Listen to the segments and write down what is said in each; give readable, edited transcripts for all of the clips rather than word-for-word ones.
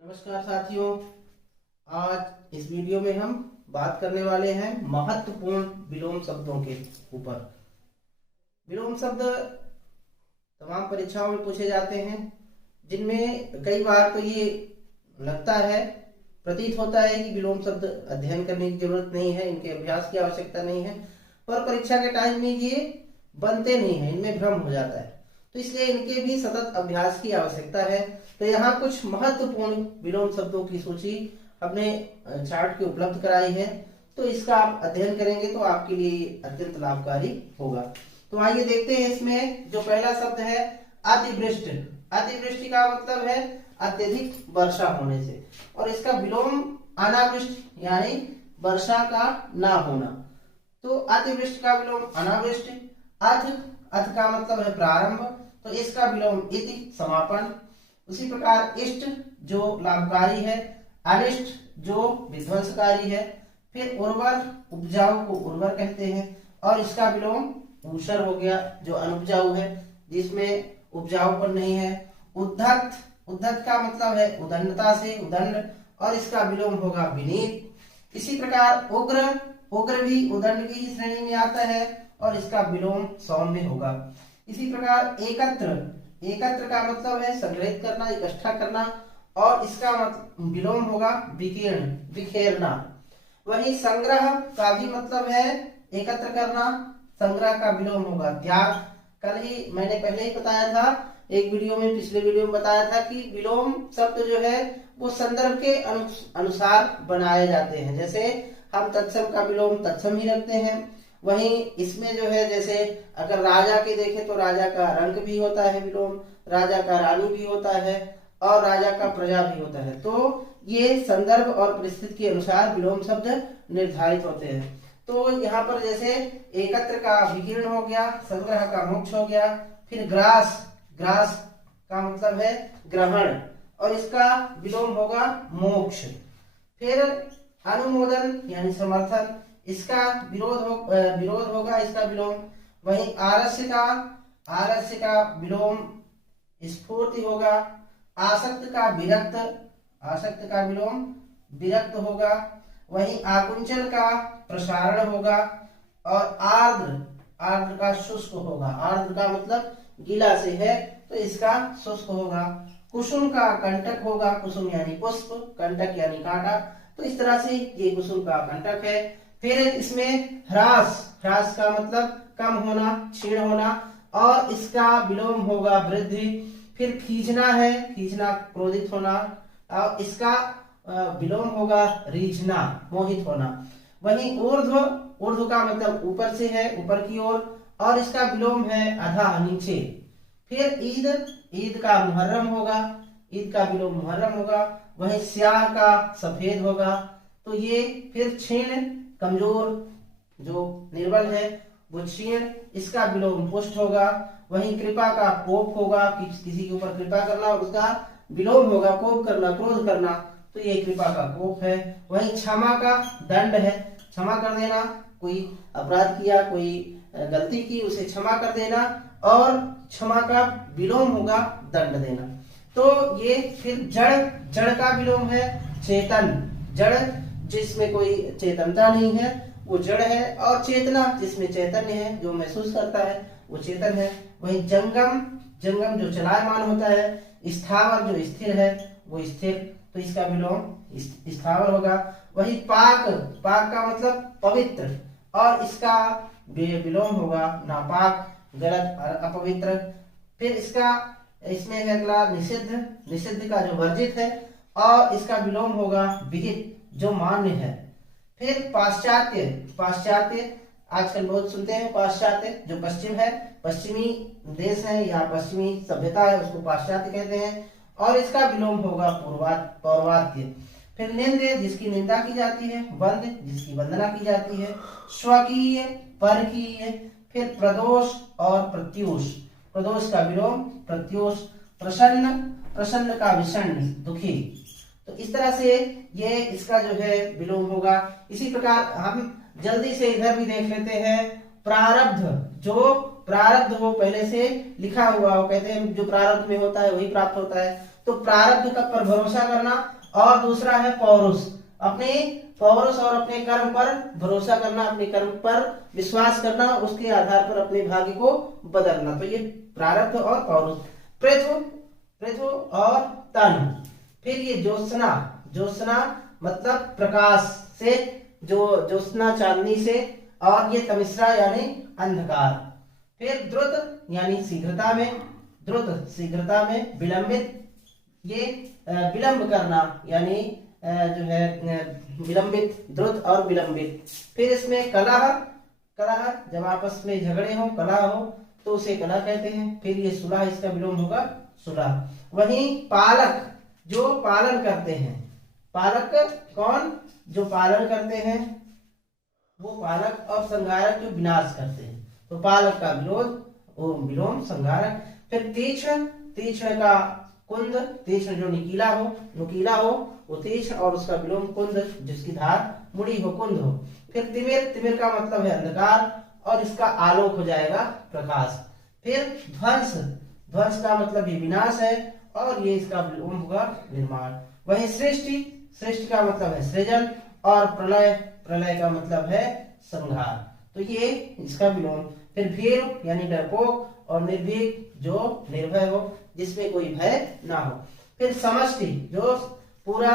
नमस्कार साथियों, आज इस वीडियो में हम बात करने वाले हैं महत्वपूर्ण विलोम शब्दों के ऊपर। विलोम शब्द तमाम परीक्षाओं में पूछे जाते हैं, जिनमें कई बार तो ये लगता है, प्रतीत होता है कि विलोम शब्द अध्ययन करने की जरूरत नहीं है, इनके अभ्यास की आवश्यकता नहीं है, पर परीक्षा के टाइम में ये बनते नहीं है, इनमें भ्रम हो जाता है। तो इसलिए इनके भी सतत अभ्यास की आवश्यकता है। तो यहाँ कुछ महत्वपूर्ण विलोम शब्दों की सूची हमने चार्ट के उपलब्ध कराई है, तो इसका आप अध्ययन करेंगे तो आपके लिए अत्यंत लाभकारी होगा। तो आइए देखते हैं, इसमें जो पहला शब्द है अतिवृष्टि। अतिवृष्टि का मतलब है अत्यधिक वर्षा होने से, और इसका विलोम अनावृष्टि यानी वर्षा का ना होना। तो अतिवृष्टि का विलोम अनावृष्टि। अथ का मतलब है प्रारंभ, तो इसका विलोम इति समापन। उसी प्रकार इष्ट जो लाभकारी है, अनिष्ट जो विध्वंसकारी है। फिर उर्वर, उपजाऊ को उर्वर कहते हैं, और इसका विलोम ऊषर हो गया जो अनुपजाऊ है, जिसमें उपजाऊपन नहीं है। उद्धत, उद्धत का मतलब है उदंडता से, उदंड, और इसका विलोम होगा विनीत। इसी प्रकार उग्र, उग्र भी उदंड की श्रेणी में आता है, और इसका विलोम सौम्य होगा। इसी प्रकार एकत्र, एकत्र का मतलब है संग्रहित करना, इकट्ठा करना, और इसका विलोम होगा विकीर्ण, बिखेरना। वही संग्रह का भी मतलब है एकत्र करना, संग्रह का विलोम होगा त्याग। कल ही मैंने पहले ही बताया था, एक वीडियो में, पिछले वीडियो में बताया था कि विलोम शब्द जो है वो संदर्भ के अनुसार बनाए जाते हैं। जैसे हम तत्सम का विलोम तत्सम ही रखते हैं। वहीं इसमें जो है, जैसे अगर राजा के देखें तो राजा का रंक भी होता है विलोम, राजा का रानी भी होता है, और राजा का प्रजा भी होता है। तो ये संदर्भ और परिस्थिति के अनुसार विलोम शब्द निर्धारित होते हैं। तो यहाँ पर जैसे एकत्र का विकीर्ण हो गया, संग्रह का मोक्ष हो गया। फिर ग्रास, ग्रास का मतलब है ग्रहण, और इसका विलोम होगा मोक्ष। फिर अनुमोदन यानी समर्थन, इसका विरोध होगा, इसका विलोम। वहीं आरस्य का, आरस्य का विलोम स्फूर्ति होगा। आसक्त का विरक्त, आसक्त का विलोम विरक्त होगा। वहीं आकुंचन का प्रसारण होगा, और आर्द्र, आर्द्र का शुष्क होगा। आर्द्र का मतलब गीला से है, तो इसका शुष्क होगा। कुसुम का कंटक होगा, कुसुम यानी पुष्प, कंटक यानी कांटा। तो इस तरह से ये कुसुम का कंटक है। फिर इसमें ह्रास, ह्रास का मतलब कम होना, क्षीण होना, और इसका विलोम होगा वृद्धि। फिर खींचना है, खींचना क्रोधित होना, और इसका विलोम होगा रीझना, मोहित होना। वहीं ऊर्ध्व, ऊर्ध्व का मतलब ऊपर से है, ऊपर की ओर, और इसका विलोम है अधः, नीचे। फिर ईद, ईद का मुहर्रम होगा, ईद का विलोम मुहर्रम होगा। वहीं स्याह का सफेद होगा। तो ये फिर क्षीण, कमजोर, जो निर्बल है वो क्षीण, इसका विलोम पुष्ट होगा। वहीं कृपा का कोप होगा, किसी के ऊपर कृपा करना, उसका विलोम होगा कोप करना, क्रोध करना, तो ये कृपा का कोप है। वहीं क्षमा का दंड है, क्षमा कर देना, कोई अपराध किया, कोई गलती की, उसे क्षमा कर देना, और क्षमा का विलोम होगा दंड देना। तो ये फिर जड़, जड़ का विलोम है चेतन, जड़ जिसमें कोई चेतनता नहीं है वो जड़ है, और चेतना जिसमें चैतन्य है, जो महसूस करता है वो चेतन है। वही जंगम, जंगम जो चलायमान होता है। स्थावर जो स्थिर है वो स्थिर, तो इसका विलोम स्थावर होगा। वही पाक, पाक का मतलब पवित्र, और इसका विलोम होगा नापाक, गलत और अपवित्र। फिर इसका, इसमें है अगला निषिद्ध, निषिद्ध का जो वर्जित है, और इसका विलोम होगा विहित, जो मान्य है। फिर पाश्चात्य, पाश्चात्य आजकल बहुत सुनते हैं, पाश्चात्य जो पश्चिम है, पश्चिमी देश है या पश्चिमी सभ्यता है, उसको पाश्चात्य कहते हैं, और इसका विलोम होगा पौर्वात्य। फिर निंद्य जिसकी निंदा की जाती है, वंद्य जिसकी वंदना की जाती है, स्वकीय, परकीय। फिर प्रदोष और प्रत्यूष, प्रदोष का विलोम प्रत्यूष। प्रसन्न, प्रसन्न का विषण, दुखी। तो इस तरह से ये इसका जो है विलोम होगा। इसी प्रकार हम जल्दी से इधर भी देख लेते हैं प्रारब्ध, जो प्रारब्ध वो पहले से लिखा हुआ हो, कहते हैं जो प्रारब्ध में होता है वही प्राप्त होता है। तो प्रारब्ध का पर भरोसा करना, और दूसरा है पौरुष, अपने पौरुष और अपने कर्म पर भरोसा करना, अपने कर्म पर विश्वास करना, उसके आधार पर अपने भाग्य को बदलना। तो ये प्रारब्ध और पौरुष। पृथु और तन। फिर ये ज्योत्सना, ज्योत्सना मतलब प्रकाश से, जो ज्योत्सना चांदनी से, और ये तमिश्रा यानी अंधकार। फिर द्रुत यानी शीघ्रता में, द्रुत शीघ्रता में। विलंबित, ये विलंब करना यानी जो है विलंबित, द्रुत और विलंबित। फिर इसमें कलह, कलह जब आपस में झगड़े हो, कलह हो तो उसे कलह कहते हैं। फिर ये सुलह, इसका विलोम होगा सुलह। वहीं पालक, जो पालन करते हैं, पालक कौन, जो पालन करते हैं वो पालक, और संहारक जो विनाश करते हैं, तो पालक का विलोम संहारक। फिर तीक्ष्ण, तीक्ष्ण का कुंद, तीक्ष्ण जो नुकीला हो, नुकीला हो वो तीक्ष्ण, और उसका विलोम कुंद जिसकी धार मुड़ी हो, कुंद हो। फिर तिमिर, तिमिर का मतलब है अंधकार, और इसका आलोक हो जाएगा प्रकाश। फिर ध्वंस, ध्वंस का मतलब ये विनाश है, और ये इसका विलोम होगा निर्माण। वही सृष्टि, सृष्टि का मतलब है सृजन, और प्रलय, प्रलय का मतलब है संहार, तो ये इसका विलोम। फिर भीर यानी डरपोक, और निर्भीक जो निर्भय हो, जिसमें कोई भय ना हो। फिर समष्टि, जो पूरा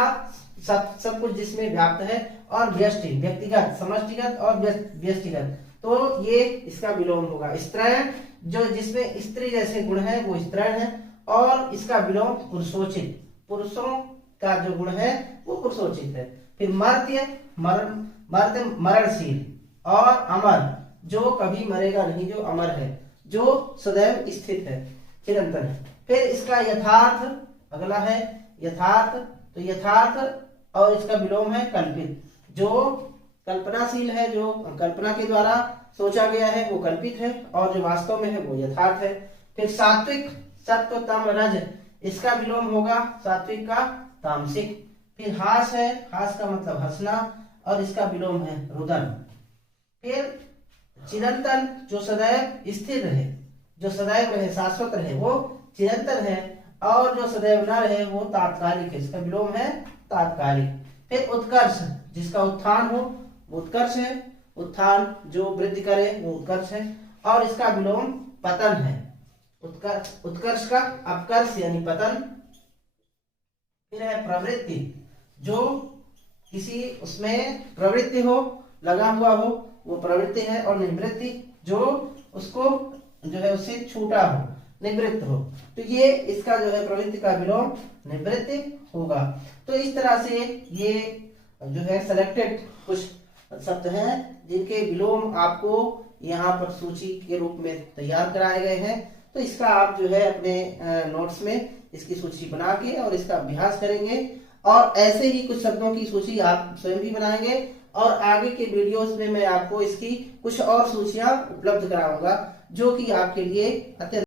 सब कुछ जिसमें व्याप्त है, और व्यष्टि व्यक्तिगत, समष्टिगत और व्यष्टिगत, तो ये इसका विलोम होगा। स्त्रैण, जो जिसमें स्त्री जैसे गुण है वो स्त्रैण है, और इसका विलोम पुरुषोचित, पुरुषों का जो गुण है वो पुरुषोचित है। फिर मर्त्य, मर्त्य मरणशील, और अमर जो कभी मरेगा नहीं, जो अमर है, जो सदैव स्थित है, चिरंतन है। फिर इसका यथार्थ, अगला है यथार्थ, तो यथार्थ और इसका विलोम है कल्पित, जो कल्पनाशील है, जो कल्पना के द्वारा सोचा गया है वो कल्पित है, और जो वास्तव में है वो यथार्थ है। फिर सात्विक, सत्व तम रज, इसका विलोम होगा सात्विक का तामसिक। फिर हास है, हास का मतलब हंसना, और इसका विलोम है रुदन। फिर चिरंतन, जो सदैव स्थिर रहे, जो सदैव रहे, शाश्वत रहे, वो चिरंतन है, और जो सदैव न रहे वो तात्कालिक है, इसका विलोम है तात्कालिक। फिर उत्कर्ष, जिसका उत्थान हो वो उत्कर्ष है, उत्थान जो वृद्धि करे वो उत्कर्ष है, और इसका विलोम पतन है। उत्कर्ष का अपकर्ष यानी पतन। फिर है प्रवृत्ति, जो किसी उसमें प्रवृत्ति हो, लगा हुआ हो, वो प्रवृत्ति है। और निवृत्ति, जो उसको जो है उससे छूटा हो, निवृत्त हो, तो ये इसका जो है प्रवृत्ति का विलोम निवृत्ति होगा। तो इस तरह से ये जो है सेलेक्टेड कुछ शब्द हैं जिनके विलोम आपको यहाँ पर सूची के रूप में तैयार कराए गए हैं। तो इसका आप जो है अपने नोट्स में इसकी सूची बना के और इसका अभ्यास करेंगे, और ऐसे ही कुछ शब्दों की सूची आप स्वयं भी बनाएंगे, और आगे के वीडियोस में मैं आपको इसकी कुछ और सूचियां उपलब्ध कराऊंगा जो कि आपके लिए अत्यंत